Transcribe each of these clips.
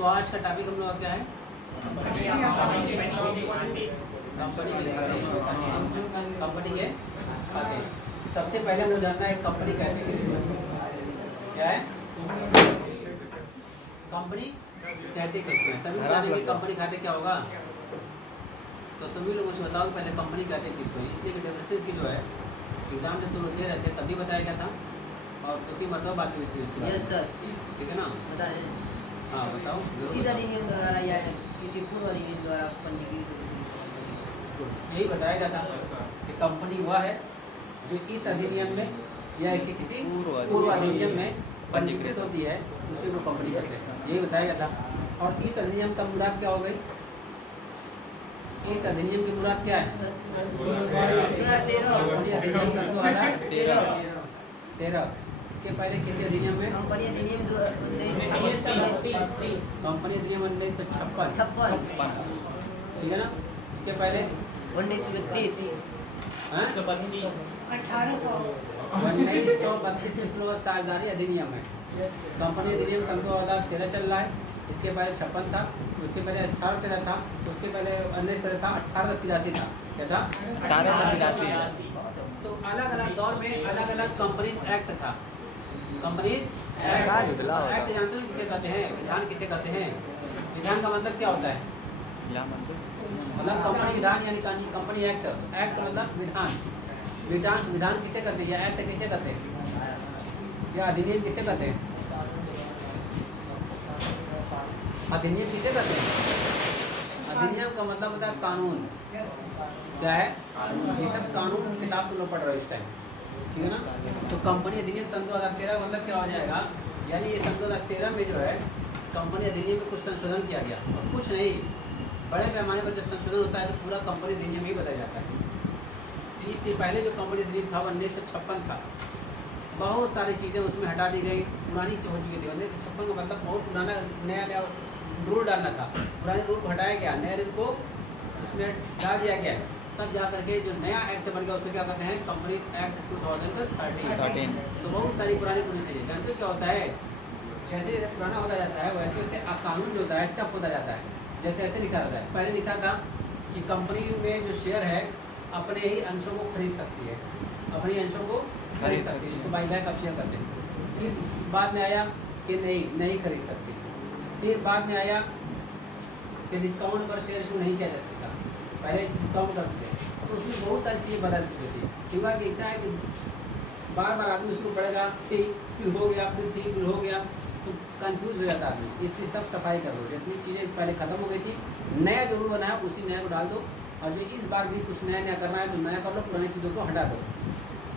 तो आज का टॉपिक हम लोग का क्या है? कंपनी के कंपनी के खाते। सबसे पहले मुझे जानना है कंपनी कहते किसको? क्या है कंपनी कहते किसको? तभी जानेंगे कंपनी खाते क्या होगा। तो तुम भी लोग मुझे बताओ कि पहले कंपनी कहते किसको? इसलिए कि डिफरेंसेस की जो है एग्जाम जब तुम लोग दे रहे थे तभी बताया गया था और 2-3 मरतबा बाकी हुई थी उसकी। यस सर, ठीक है ना? बताएं। हाँ बताओ। किस अधिनियम द्वारा या किसी पूर्व अधिनियम द्वारा पंजीकृत यही बताया गया था कि कंपनी वह है जो इस अधिनियम में या किसी पूर्व अधिनियम में पंजीकृत होती है, उसी को कंपनी कहते हैं। यही बताया गया था। और इस अधिनियम का मुराद क्या हो गई? इस अधिनियम की मुराद क्या है? 2013। इसके पहले किसी अधिनियम में? कंपनी अधिनियम 1956। कंपनी अधिनियम 1956। ठीक है ना? इसके पहले 1932। 1932 में साझेदारी अधिनियम है। कंपनी अधिनियम सन 2013 चल रहा है। इसके पहले 56 था, उससे पहले 1813 था, उससे पहले 1913 था, 1883 था। क्या था? 1883। तो अलग अलग दौर में अलग अलग कंपनीज एक्ट था। कंपनीज एक्ट जानते हो किसे कहते हैं? विधान किसे कहते हैं? विधान का मतलब क्या होता है? मतलब कंपनी विधान यानी कंपनी एक्ट। एक्ट मतलब विधान। विधान किसे कहते हैं या एक्ट किसे कहते हैं या अधिनियम किसे कहते हैं? अधिनियम किसे कहते हैं? अधिनियम का मतलब होता है कानून। क्या है? ये सब कानून की किताब तुम लोग पढ़ रहे हो इस टाइम। ठीक है ना? तो कंपनी अधिनियम सन 2013 का मतलब क्या हो जाएगा? यानी ये सन 2013 में जो है कंपनी अधिनियम में कुछ संशोधन किया गया और कुछ नहीं। बड़े पैमाने पर जब संशोधन होता है तो पूरा कंपनी अधिनियम ही बदल जाता है। इससे पहले जो कंपनी अधिनियम था 1956 था। बहुत सारी चीज़ें उसमें हटा दी गई, पुरानी हो चुकी थी। 1956 का मतलब बहुत पुराना नया रूल डालना था। पुराने रूल को हटाया गया, नए रूल को उसमें डाल दिया गया। तब जा करके जो नया एक्ट बन गया उसको क्या कहते हैं? Companies act 2013। तो बहुत सारी पुरानी चीज़ें जानते हो क्या होता है? जैसे जैसे पुराना होता जाता है वैसे वैसे कानून जो होता है टफ होता जाता है। जैसे ऐसे लिखा रहता है, पहले लिखा था कि कंपनी में जो शेयर है अपने ही अंशों को खरीद सकती है, अपने अंशों को खरीद सकती है, जिसको बाईबैक ऑफ शेयर करते हैं। फिर बाद में आया कि नहीं खरीद सकती। फिर बाद में आया कि डिस्काउंट पर शेयर इशू नहीं किया जा सकता। पहले डिस्काउंट करते थे तो उसमें बहुत सारी चीज़ें बदल चुकी थी। युवा की इच्छा है कि बार बार आदमी उसको पढ़ेगा, फिर हो गया, फिर हो गया, तो कंफ्यूज हो जाता आदमी। इससे सब सफाई कर दो। जितनी चीज़ें पहले ख़त्म हो गई थी, नया जो रूल बना है उसी नया को डाल दो। और जो इस बार भी कुछ नया करना है तो नया कर लो, पुरानी चीज़ों को हटा दो।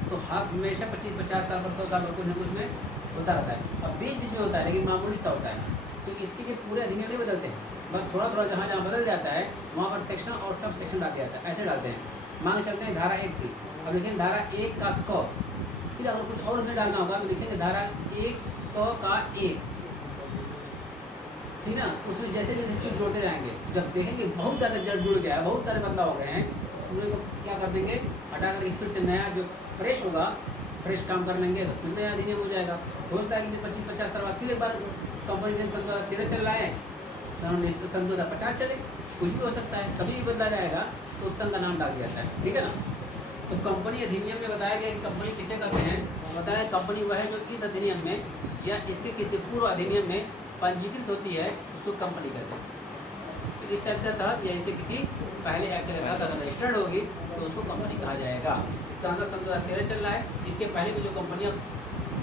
तो हमेशा 25-50 साल पर 100 साल पर कुछ न कुछ में होता रहता है। और बीच में होता है लेकिन मामूली सा होता है। तो इसके लिए पूरे अधिनियम नहीं बदलते हैं, बस थोड़ा जहाँ बदल जाता है वहाँ पर सेक्शन और सब सेक्शन डाल दिया जाता है। ऐसे डालते हैं। मान चलते हैं धारा 1 थी, अब लिखेंगे धारा 1 का क। फिर अगर कुछ और उसमें डालना होगा तो लिखेंगे धारा 1 का 1। ठीक ना? उसमें जैसे जैसे चीज़ जोड़ते रहेंगे, जब देखेंगे बहुत सारे जुड़ गया है, बहुत सारे बदलाव हो गए हैं, सूर्य को क्या कर देंगे? हटा करके फिर से नया जो फ्रेश होगा, फ्रेश काम कर लेंगे तो फिर नया अधिनियम हो जाएगा। हो सकता है कि 25-50 साल बाद फिर एक बार कंपनी सन 2013 चल रहा है, सन 2050 चले, कुछ भी हो सकता है। कभी भी बदला जाएगा तो उस सन का नाम डाल दिया जाता है। ठीक है ना? तो कंपनी अधिनियम में बताया गया कि कंपनी किसे कहते हैं? बताया कंपनी वह है जो इस अधिनियम में या इससे किसी पूर्व अधिनियम में पंजीकृत होती है, उसको कंपनी कहते हैं। तो इस एक्ट के तहत या इसे किसी पहले एक्ट के तहत अगर रजिस्टर्ड होगी तो उसको कंपनी कहा जाएगा। इसका आंसर सन 2013 चल रहा है। इसके पहले भी जो कंपनियाँ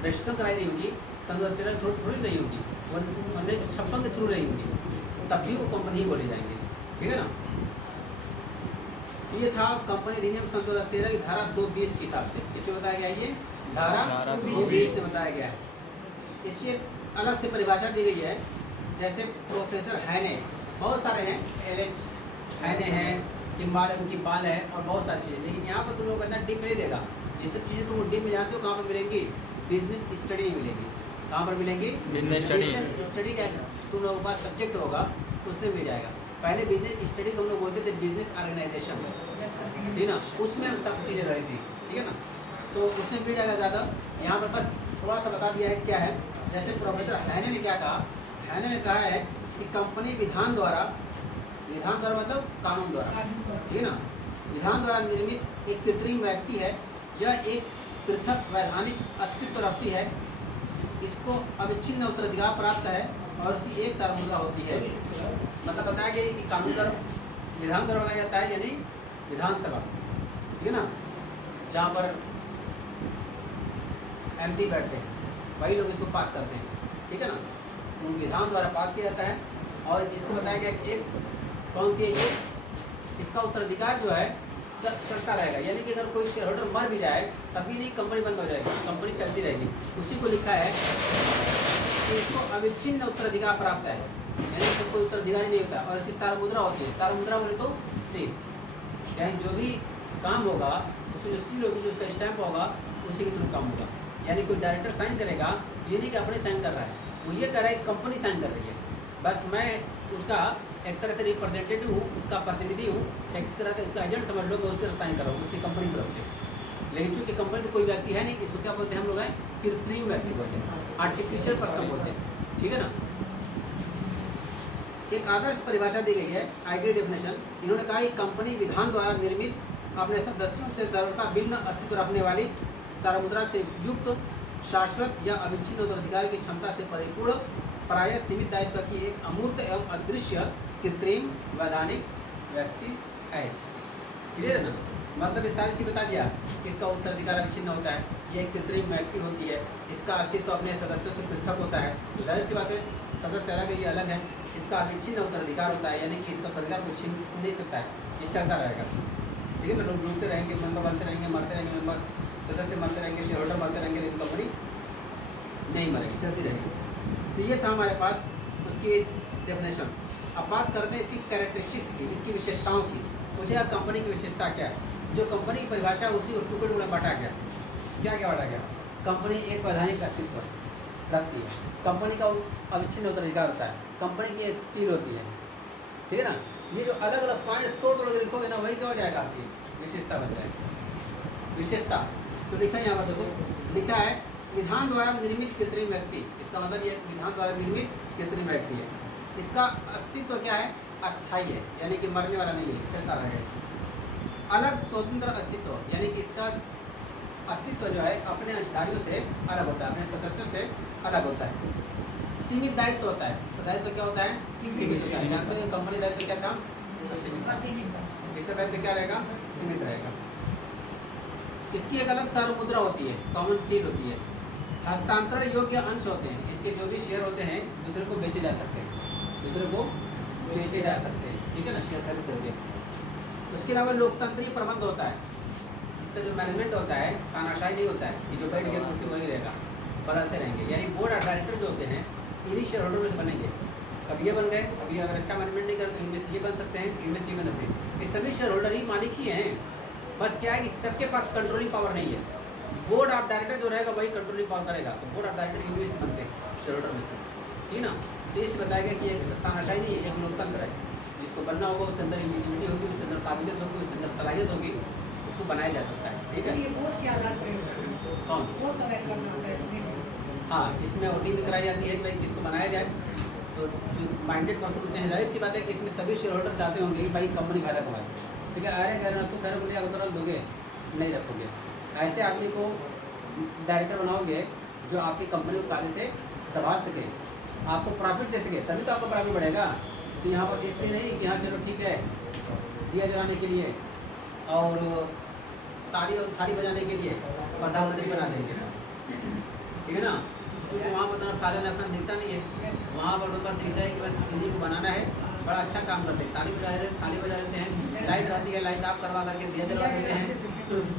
रजिस्ट्रेशन कराई रही होगी सन 2013 थ्रू नहीं होगी, 1956 के थ्रू रही होगी, तब भी वो कंपनी बोले जाएंगे। ठीक है ना? ये था कंपनी अधिनियम सन 2013 की धारा 220 के हिसाब से। इसमें बताया गया ये धारा 220 से बताया गया है। इसकी अलग से परिभाषा दी गई है। जैसे प्रोफेसर हैने, बहुत सारे हैं, LH हैने हैं, उनकी बाल है और बहुत सारी चीज़ें। लेकिन यहाँ पर तुम लोग अंदर डीप नहीं देगा। ये सब चीज़ें तुम डीप में जानते हो कहाँ पर मिलेंगी? बिजनेस स्टडी में मिलेंगी। कहाँ पर मिलेंगी? बिजनेस स्टडी का तुम लोगों के पास सब्जेक्ट होगा, उससे मिल जाएगा। पहले बिजनेस स्टडी को हम लोग बोलते थे बिजनेस ऑर्गेनाइजेशन, ठीक ना? उसमें सब चीज़ें रही थी। ठीक है ना? तो उसमें मिल जाएगा ज़्यादा। यहाँ पर बस थोड़ा सा बता दिया है क्या है। जैसे प्रोफेसर हैने ने क्या कहा? हैने ने कहा है कि कंपनी विधान द्वारा मतलब कानून द्वारा, ठीक है ना, विधान द्वारा निर्मित एक कृत्रिम व्यक्ति है, यह एक पृथक वैधानिक अस्तित्व रखती है, इसको अविच्छिन्न उत्तराधिकार प्राप्त है और उसकी एक सार मुद्रा होती है। मतलब बताया गया कि कानून द्वारा विधान द्वारा बनाया जाता है, यानी विधानसभा, ठीक है ना, जहाँ पर MP बैठते हैं वही लोग इसको पास करते हैं, ठीक है ना, उन विधान द्वारा पास किया जाता है। और इसको बताया गया कि एक कौन की ये इसका उत्तराधिकार जो है चलता रहेगा, यानी कि अगर कोई शेयर होल्डर मर भी जाए तब भी नहीं कंपनी बंद हो जाएगी, कंपनी चलती रहेगी। उसी को लिखा है कि इसको अविच्छिन्न उत्तराधिकार प्राप्त है, यानी कि कोई उत्तराधिकारी नहीं होता। और इसकी सार मुद्रा होती है, सार मुद्रा बोले तो सील, यानी जो भी काम होगा उसमें जो सील होगी, जो उसका स्टैंप होगा उसी के थ्रू काम होगा। यानी कोई डायरेक्टर साइन करेगा, ये नहीं कि अपने साइन कर रहा है, वो ये कह रहा है कंपनी साइन कर रही है, बस मैं उसका एक तरह से रिप्रेजेंटेटिव हूँ, उसका प्रतिनिधि हूँ, एक तरह से उसका एजेंट समझ लो, मैं उसके साइन कर रहा हूँ उसकी कंपनी की तरफ से। लेकिन चूँकि कंपनी तो कोई व्यक्ति है नहीं, इसको क्या बोलते हैं हम लोग हैं, कृत्रिम व्यक्ति बोलते हैं, आर्टिफिशियल पर्सन बोलते हैं, ठीक है ना। एक आदर्श परिभाषा दी गई है, आइडियल डेफिनेशन। इन्होंने कहा कि कंपनी विधान द्वारा निर्मित अपने सदस्यों से सर्वथा भिन्न अस्तित्व रखने वाली सार्वमुद्रा से युक्त शाश्वत या अविच्छिन्न उत्तराधिकार की क्षमता से परिपूर्ण प्रायः सीमित दायित्व की एक अमूर्त एवं अदृश्य कृत्रिम वैधानिक व्यक्ति है। क्लियर है ना, मतलब ये सारी चीज बता दिया कि इसका उत्तराधिकार अविच्छिन्न होता है, ये एक कृत्रिम व्यक्ति होती है, इसका अस्तित्व अपने सदस्यों से पृथक होता है, तो जाहिर सी बात है सदस्य अलग है, ये अलग है। इसका अविच्छिन्न उत्तराधिकार होता है, यानी कि इसका उत्तराधिकार को छीन नहीं सकता है, ये चलता रहेगा, ठीक है ना। लोग डूबते रहेंगे, मेंबर बनते रहेंगे, मरते रहेंगे, मेंबर सदस्य मरते रहेंगे, शेयर होल्डर मरते रहेंगे, लेकिन कंपनी नहीं मरेगी, चलती रहेगी। तो ये था हमारे पास उसकी डेफिनेशन। अब बात करते हैं इसकी कैरेक्टरिस्टिक्स की, इसकी विशेषताओं की। पूछेगा कंपनी की विशेषता क्या है, जो कंपनी की परिभाषा उसी को टुकड़े में बांटा गया। क्या क्या बांटा गया, कंपनी एक वैधानिक अस्तित्व रखती है, कंपनी का अविच्छिन्न उत्तराधिकार होता है, कंपनी की एक सील होती है, ठीक है ना। ये जो अलग अलग पॉइंट तोड़ के लिखोगे ना, वही क्या हो जाएगा, आपकी विशेषता बन जाएगी। विशेषता तो लिखा है यहाँ पर, देखो लिखा है विधान द्वारा निर्मित कृत्रिम व्यक्ति, इसका मतलब ये विधान द्वारा निर्मित कृत्रिम व्यक्ति है। इसका अस्तित्व क्या है, अस्थायी है, यानी कि मरने वाला नहीं है, चलता रहेगा इसमें। अलग स्वतंत्र अस्तित्व, यानी कि इसका अस्तित्व जो है अपने अंशधारियों से अलग होता है, अपने सदस्यों से अलग होता है। सीमित दायित्व होता है, इसका दायित्व क्या होता है, सीमित होता है। जानते हो कंपनी दायित्व क्या था, सीमित। इसका दायित्व क्या रहेगा, सीमित रहेगा। इसकी एक अलग सार मुद्रा होती है, कॉमन सील होती है। हस्तांतरण योग्य अंश होते हैं, इसके जो भी शेयर होते हैं दूसरे को बेचे जा सकते हैं, दूसरे को बेचे जा सकते हैं, ठीक है ना, शेयर खरीद करके। उसके अलावा लोकतंत्रीय प्रबंध होता है, इसका जो मैनेजमेंट होता है तानाशाही नहीं होता है, कि जो बैठ गया कुर्सी वही रहेगा, बदलते रहेंगे। यानी बोर्ड ऑफ डायरेक्टर जो होते हैं इन्हीं शेयर होल्डर में से बनेंगे, कभी ये बन गए, कभी अगर अच्छा मैनेजमेंट नहीं करते इनमें से ये बन सकते हैं, इनमें से ये बन सकते हैं। ये सभी शेयर होल्डर ही मालिक ही हैं, बस क्या है कि सबके पास कंट्रोलिंग पावर नहीं है। बोर्ड ऑफ डायरेक्टर जो रहेगा वही कंट्रोलिंग पावर करेगा, तो बोर्ड ऑफ डायरेक्टर इनमें से बनते हैं शेयर होल्डर में से, ठीक ना। तो इससे बताया गया कि एक तानाशाही नहीं है, एक लोकतंत्र है, जिसको बनना होगा उसके अंदर एलिजिबिलिटी होगी, उसके अंदर काबिलियत होगी, उसके अंदर सलाहियत होगी, उसको बनाया जा सकता है, ठीक है। हाँ, इसमें वोटिंग भी कराई जाती है कि भाई किसको बनाया जाए, तो जो माइंडेड पर्सन होते हैं, जाहिर सी बात है कि इसमें सभी शेयर होल्डर चाहते होंगे कि भाई कंपनी फायदा कमाए, ठीक है। अरे कह रहे तुम खैर बोलिए अगर दोगे नहीं रखोगे, ऐसे आदमी को डायरेक्टर बनाओगे जो आपकी कंपनी को कार्य से संभाल सके, आपको प्रॉफिट दे सके, तभी तो आपका प्रॉफिट बढ़ेगा। तो यहाँ पर इसलिए नहीं कि हाँ चलो ठीक है दिया जलाने के लिए और थाली बजाने के लिए प्रधानमंत्री बना देंगे, ठीक है ना, क्योंकि वहाँ पर फायदा नुकसान दिखता नहीं है। वहाँ पर तो बस ऐसा है कि बस हिंदी को बनाना है, बड़ा अच्छा काम करते हैं, थाली बजा देते हैं, लाइट रहती है, लाइट आप करवा करके दिया जलवा देते हैं,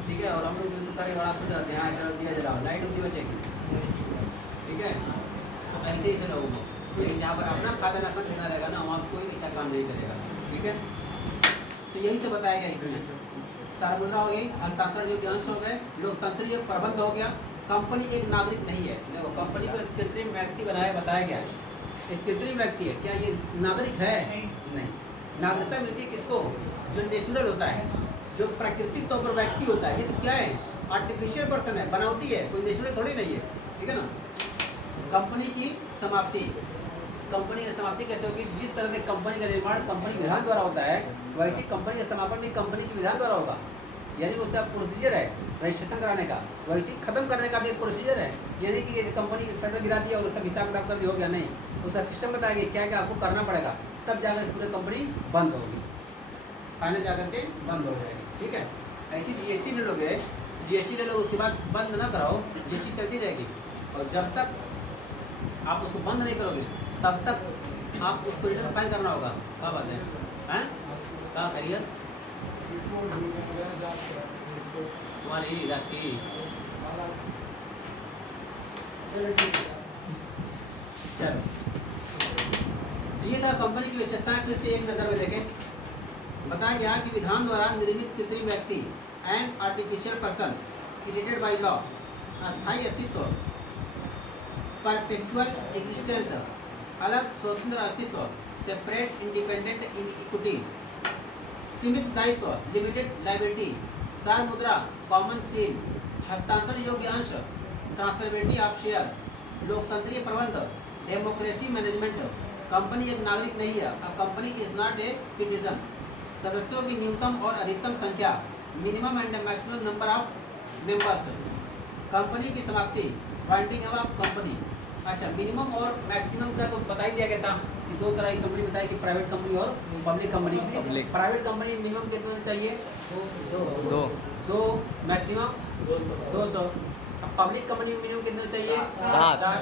ठीक है। और हम लोग जो करे बड़ा खुश रहते हैं, हाँ चलो दिया जलाओ, लाइट होती बचे की, ठीक है। तो ऐसे ही से लोगों को, लेकिन जहाँ पर अपना फायदा नुकसान देना रहेगा ना, वहाँ कोई ऐसा काम नहीं करेगा, ठीक है। तो यही से बताया गया इसमें। सारा मुद्रा हो गई, हस्तांतरण योग्य अंश हो गए, लोकतंत्रीय प्रबंध हो गया। कंपनी एक नागरिक नहीं है, देखो कंपनी को एक कृत्रिम व्यक्ति बताया गया है, एक कृत्रिम व्यक्ति है, क्या ये नागरिक है, नहीं। नागरिकता मिलती है किसको, जो नेचुरल होता है, जो प्राकृतिक तौर पर व्यक्ति होता है। ये तो क्या है, आर्टिफिशियल पर्सन है, बनावटी है, कोई नेचुरल थोड़ी नहीं है, ठीक है ना। कंपनी की समाप्ति, कंपनी की समाप्ति कैसे होगी? जिस तरह से कंपनी का निर्माण कंपनी विधान द्वारा होता है, वैसे कंपनी का समापन भी कंपनी के विधान द्वारा होगा। यानी उसका प्रोसीजर है रजिस्ट्रेशन कराने का, वैसे खत्म करने का भी एक प्रोसीजर है। यानी कि जैसे कंपनी शटर गिरा दिया और उसका हिसाब किताब कर दिया हो गया, नहीं, उसका सिस्टम बताएगा क्या क्या आपको करना पड़ेगा, तब जाकर पूरी कंपनी बंद होगी, फाइनल जाकर के बंद हो जाएगी। ठीक है, ऐसी जीएसटी ले लोगे, जीएसटी ले लो, उसके बाद बंद ना कराओ, जीएसटी चलती रहेगी। और जब तक आप उसको बंद नहीं करोगे तब तक आप उसको रिटर्न फाइल करना होगा। क्या बात है, हैं? क्या करिए तुम्हारी राखी। चलो, ये था कंपनी की विशेषताएं। फिर से एक नज़र में देखें। बताया गया कि विधान द्वारा निर्मित कृत्रिम व्यक्ति and artificial person created by law, अस्थायी अस्तित्व, परपेचुअल एग्जिस्टेंस, अलग स्वतंत्र अस्तित्व, सेपरेट इंडिपेंडेंट इन इक्विटी, सीमित दायित्व, लिमिटेड लायबिलिटी, सार मुद्रा, कॉमन सील, हस्तांतरण योग्य अंश, ट्रांसफरेबिलिटी ऑफ शेयर, लोकतंत्रीय प्रबंध, डेमोक्रेसी मैनेजमेंट, कंपनी एक नागरिक नहीं है, a company is not a citizen, सदस्यों की न्यूनतम और अधिकतम संख्या, minimum and maximum number of members, company की समाप्ति, वाइंडिंग अप ऑफ कंपनी। अच्छा, मिनिमम और मैक्सिमम का तो बता ही दिया गया था कि दो तरह की कंपनी बताई कि प्राइवेट कंपनी और public company. Public. Private company minimum कितने होने चाहिए? दो। दो, मैक्सिमम 200। अब पब्लिक कंपनी में मिनिमम कितने चाहिए? 7।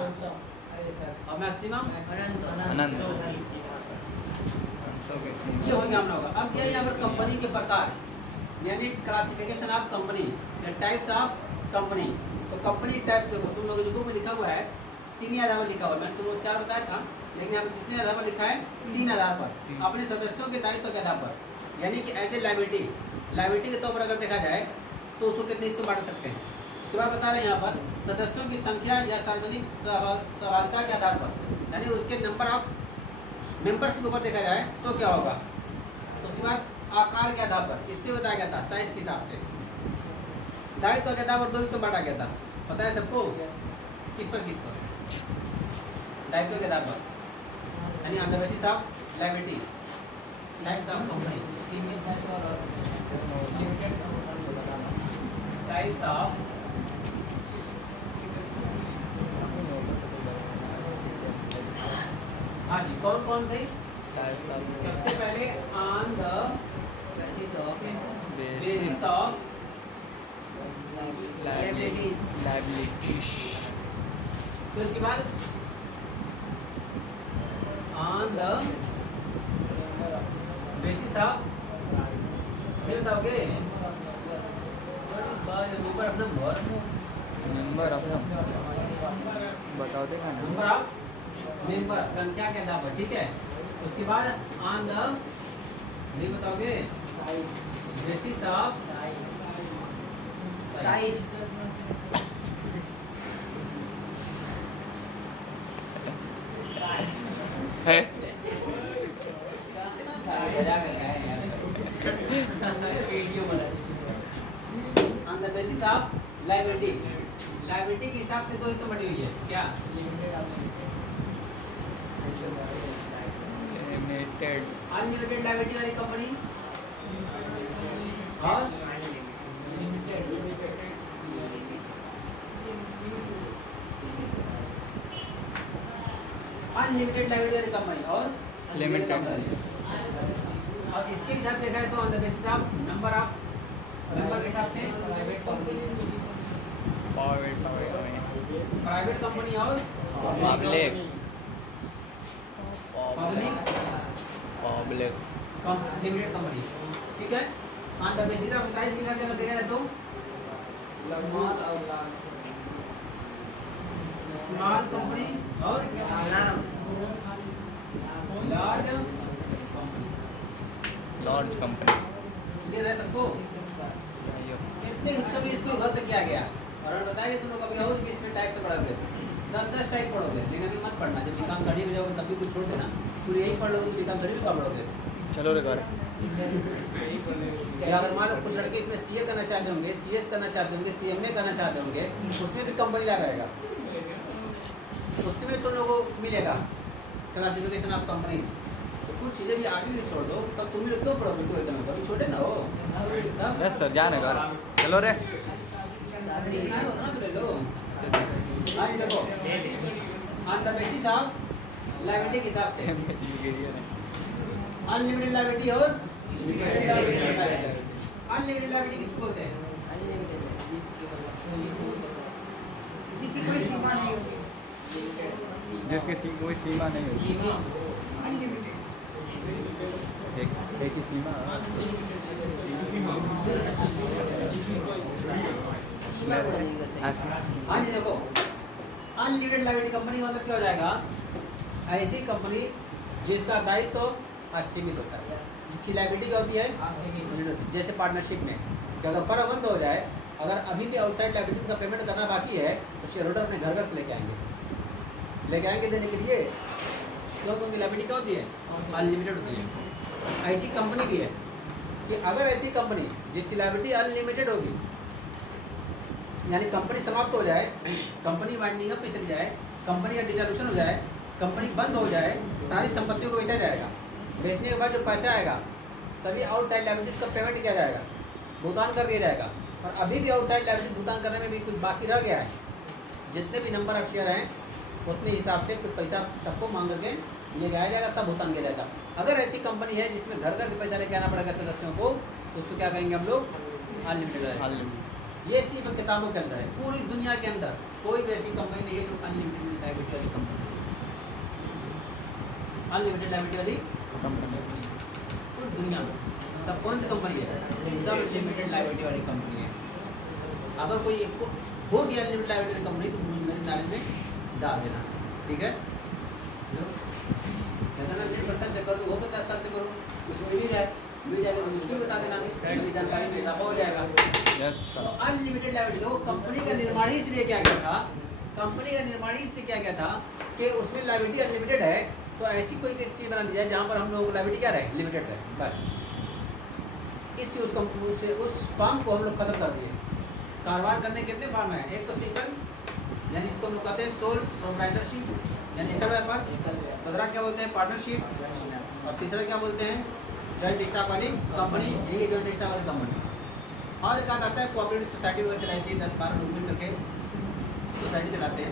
और मैक्सिमम अनंत। ये हो गया हम लोग का। अब दिया यहाँ पर कंपनी के प्रकार, यानी classification of company, types of company. तो कंपनी टाइप्स देखो, तुम लोगों की बुक में लिखा हुआ है 3 ही आधार पर लिखा हुआ है। मैंने तुम लोग 4 बताया था, लेकिन यहाँ पर कितने आधार पर लिखा है? 3 आधार पर, अपने सदस्यों के दायित्व के आधार पर। यानी कि एज ए लायबिलिटी के तौर पर अगर देखा जाए तो उसको कितने हिस्सों बांट सकते हैं। उसके बाद बता रहे हैं यहाँ पर सदस्यों की संख्या या सार्वजनिक सहभागिता के आधार पर, यानी उसके नंबर ऑफ मेंबर्स के ऊपर देखा जाए तो क्या होगा। उसके बाद आकार के आधार पर, इसलिए बताया गया था साइज के हिसाब से। दायित्व के आधार पर 2 हिस्सों बांटा गया था, पता है सबको? किस पर? दायित्व के आधार पर, यानी on the basis of liability, types of company, types of हाँ जी, कौन कौन थे? सबसे पहले on the basis of liability. फिर उसके बाद ऑन द बेसिस ऑफ, फिर बताओगे नंबर ऑफ नंबर ऑफ बताओ देगा ना। नंबर ऑफ मेंबर, संख्या के आधार पर। ठीक है, उसके बाद ऑन द, नहीं बताओगे, बेसिस ऑफ साइज। है on the basis of liability, liability के हिसाब से 2 हिस्सों बटी हुई है। क्या? लिमिटेड अनलिमिटेड लायबिलिटी वाली कंपनी और अनलिमिटेड लायबिलिटी वाली कंपनी और लिमिटेड कंपनी। और इसके हिसाब देखा है तो on the basis of number of member के हिसाब से प्राइवेट कंपनी और पब्लिक लिमिटेड कंपनी। ठीक है, on the basis of size के हिसाब से अगर देखा जाए तो स्मॉल कंपनी और लार्ज कंपनी। मुझे रहे सबको इतने हिस्सों में इसको विभक्त किया गया। और हमें बताया कि तुम लोग अभी और भी इसमें टाइप से पढ़ोगे, 10 टाइप पढ़ोगे, लेकिन अभी मत पढ़ना। जब बीकॉम 30 में जाओगे तब भी कुछ छोड़ देना, पूरी यही पढ़ लोगे तो बीकॉम 30 का पढ़ोगे। चलो रे घर। या अगर मान लो कुछ लड़के इसमें सीए करना चाहते होंगे, सीएस करना चाहते होंगे, सीएमए करना चाहते होंगे, उसमें भी कंपनी ला रहेगा, उसमें तो लोगों को मिलेगा क्लासिफिकेशन ऑफ कंपनीज। तो कुछ चीज़ें भी आगे भी छोड़ दो, तब तुम भी क्यों पढ़ोगे? क्यों एकदम कभी छोटे ना हो तब यस सर, जाने घर चलो रे। साथ में लिखना होता ना तो ले लो। आज देखो on the basis of liability के हिसाब से अनलिमिटेड लायबिलिटी और लिमिटेड लायबिलिटी। अनलिमिटेड लायबिलिटी किसको बोलते हैं? अनलिमिटेड है जिसकी मतलब जिसकी कोई सीमा नहीं होती, जिसकी कोई सीमा नहीं होती। अनलिमिटेड। एक ही सीमा। सीमा बोलेगा सही। हाँ जी देखो, अनलिमिटेड लायबिलिटी कंपनी का मतलब क्या हो जाएगा? ऐसी कंपनी जिसका दायित्व तो असीमित होता है, जिसकी लायबिलिटी क्या होती है? असीमित होती है। जैसे पार्टनरशिप में कि अगर फर्म बंद हो जाए, अगर अभी भी आउटसाइड लायबिलिटीज का पेमेंट करना बाकी है, तो शेयर होल्डर अपने घर से लेके आएंगे देने के लिए। क्यों? क्योंकि लायबिलिटी क्या होती है? अनलिमिटेड होती है। ऐसी कंपनी भी है कि अगर ऐसी कंपनी जिसकी लायबिलिटी अनलिमिटेड होगी, यानी कंपनी समाप्त हो जाए, कंपनी वाइंडिंग अप पे चली जाए, कंपनी का डिसोल्यूशन हो जाए, कंपनी बंद हो जाए, सारी संपत्तियों को बेचा जाएगा। बेचने के बाद जो पैसा आएगा, सभी आउटसाइड लायबिलिटीज का पेमेंट किया जाएगा, भुगतान कर दिया जाएगा। और अभी भी आउटसाइड लायबिलिटी भुगतान करने में भी कुछ बाकी रह गया है, जितने भी नंबर ऑफ शेयर हैं उतने हिसाब से कुछ पैसा सबको मांग करके लिए जाया जाएगा, तब भुगतान किया जाएगा। अगर ऐसी कंपनी है जिसमें घर से पैसा लेके आना पड़ेगा सदस्यों को, तो उसको क्या कहेंगे हम लोग? अनलिमिटेड। ये सिर्फ किताबों के अंदर है, पूरी दुनिया के अंदर कोई भी ऐसी कंपनी नहीं है जो अनलिमिटेड लायबिलिटी वाली कंपनी, अनलिमिटेड लायबिलिटी वाली कंपनी पूरी दुनिया में सब कौन सी कंपनी है? सब लिमिटेड लायबिलिटी वाली कंपनी है। अगर कोई एक को होगी अनलिमिटेड लायबिलिटी वाली कंपनी, तो मेरे नॉलेज में डाल देना, ठीक है? सर्च करो, हो तो सर्च करो, उसमें मिल जाएगा, तो मुझको भी बता देना, मेरी जानकारी में इजाफा हो जाएगा। यस तो सर। अनलिमिटेड लायबिलिटी वो कंपनी का निर्माण ही इसलिए किया गया था, कंपनी का निर्माण ही इसलिए किया गया था कि उसमें लायबिलिटी अनलिमिटेड है, तो ऐसी कोई चीज़ बना ली जाए जहाँ पर हम लोगों को लायबिलिटी क्या रहे? लिमिटेड रहे, बस। इससे उस कंपनी से उस फॉर्म को हम लोग खत्म कर दिए। कारोबार करने के कितने फॉर्म हैं? एक तो सिंगल, यानी इसको हम लोग कहते हैं सोल प्रोप्राइटरशिप, यानी एकल व्यापार। दूसरा क्या बोलते हैं? पार्टनरशिप। और तीसरा क्या बोलते हैं? जॉइंट स्टॉक वाली कंपनी, यही जॉइंट स्टॉक वाली कंपनी। और एक आता है कोऑपरेटिव सोसाइटी वगैरह चलाई थी, 10-12 लोग मिल करके सोसाइटी चलाते हैं।